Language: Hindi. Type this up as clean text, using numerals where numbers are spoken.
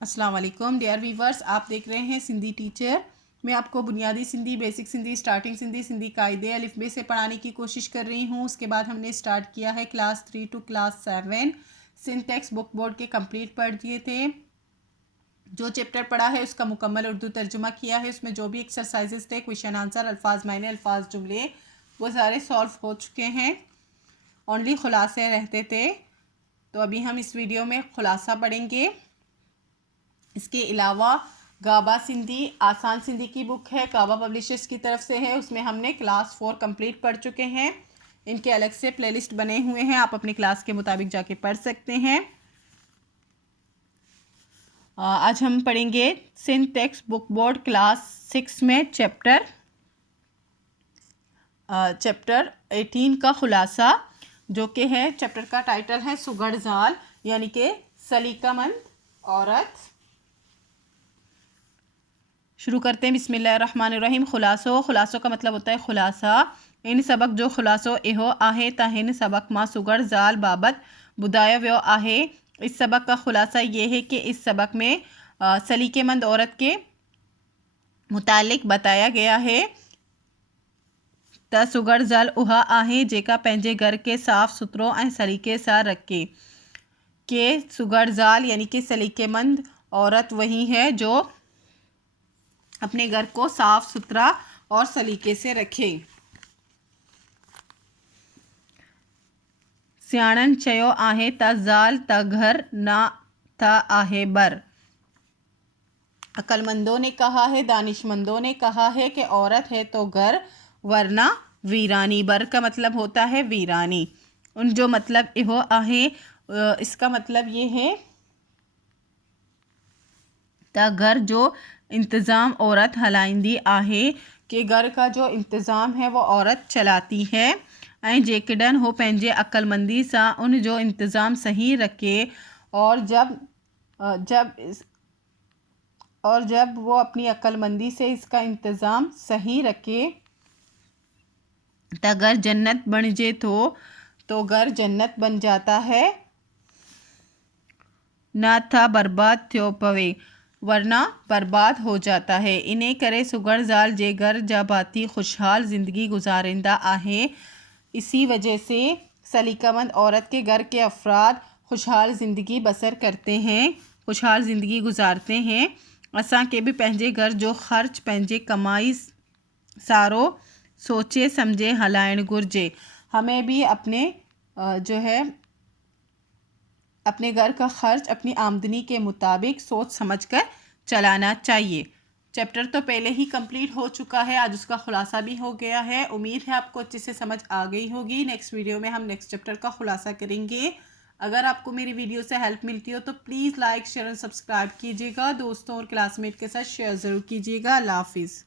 अस्सलाम वालेकुम डियर वीवर्स, आप देख रहे हैं सिंधी टीचर। मैं आपको बुनियादी सिंधी, बेसिक सिंधी, स्टार्टिंग सिंधी, सिंधी कायदे अलिफ बे से पढ़ाने की कोशिश कर रही हूँ। उसके बाद हमने स्टार्ट किया है class 3 to class 7 Sindh textbook board के कंप्लीट पढ़ दिए थे। जो चैप्टर पढ़ा है उसका मुकम्मल उर्दू तर्जुमा किया है। उसमें जो भी एक्सरसाइजेस थे, क्वेश्चन आंसर, अल्फाज मायने, अल्फाज जुमले, वो सारे सॉल्व हो चुके हैं। ओनली खुलासे रहते थे, तो अभी हम इस वीडियो में खुलासा पढ़ेंगे। इसके अलावा गाबा सिंधी आसान सिंधी की बुक है, गाबा पब्लिशर्स की तरफ से है। उसमें हमने क्लास 4 कंप्लीट पढ़ चुके हैं। इनके अलग से प्लेलिस्ट बने हुए हैं, आप अपनी क्लास के मुताबिक जाके पढ़ सकते हैं। आज हम पढ़ेंगे Sindh textbook board class 6 में चैप्टर 18 का खुलासा, जो कि है चैप्टर का टाइटल है सुगड़ जाल, यानी कि सलीकामंद औरत। शुरू करते हैं। बिस्मिल्लाहिर्रहमानिर्रहीम। खुलासो का मतलब होता है खुलासा। इन सबक जो खुलासो एहो आहे त हिन सबक मां सुगड़ ज़ाल बाबत बुधायो वियो आहे। इस सबक का खुलासा ये है कि इस सबक में सलीकेमंद औरत के मुतालिक बताया गया है। त सुगड़ ज़ाल उहा आहे जेका पंहिंजे घर के साफ़ सुथरो ऐं सलीके सां रखे। के सुगड़ ज़ाल यानी कि सलीकेमंद औरत वही है जो अपने घर को साफ सुथरा और सलीके से रखे। सियाणन चयो आहे त ज़ाल त घर ना त आहे बर। अक्लमंदों ने कहा है, दानिशमंदों ने कहा है कि औरत है तो घर वरना वीरानी। बर का मतलब होता है वीरानी। उन जो मतलब इहो आहे, इसका मतलब ये है त घर जो इंतज़ाम औरत हलाइंदी आहे, कि घर का जो इंतज़ाम है वो औरत चलाती है। ऐं जेकॾहिं हो पंहिंजे अक्लमंदी सां उन जो इंतज़ाम सही रखे और जब वो अपनी अक्लमंदी से इसका इंतज़ाम सही रखे त घर जन्नत बणिजे तो घर जन्नत बन जाता है। न था बर्बाद थियो पवे, वरना बर्बाद हो जाता है। इन्हें करे सुगड़ ज़ाल जे घर जा भाती खुशहाल ज़िंदगी गुजारिंदा आहे। इसी वजह से सलीकामंद औरत के घर के अफराद खुशहाल ज़िंदगी बसर करते हैं, खुशहाल ज़िंदगी गुजारते हैं। असां के भी पंहिंजे घर जो ख़र्च पंहिंजे कमाई सारो सोचे समझे हलाइण घुर्जे। हमें भी अपने अपने घर का खर्च अपनी आमदनी के मुताबिक सोच समझकर चलाना चाहिए। चैप्टर तो पहले ही कंप्लीट हो चुका है, आज उसका खुलासा भी हो गया है। उम्मीद है आपको अच्छे से समझ आ गई होगी। नेक्स्ट वीडियो में हम नेक्स्ट चैप्टर का खुलासा करेंगे। अगर आपको मेरी वीडियो से हेल्प मिलती हो तो प्लीज़ लाइक शेयर और सब्सक्राइब कीजिएगा। दोस्तों और क्लासमेट के साथ शेयर ज़रूर कीजिएगा। अल्लाह हाफिज़।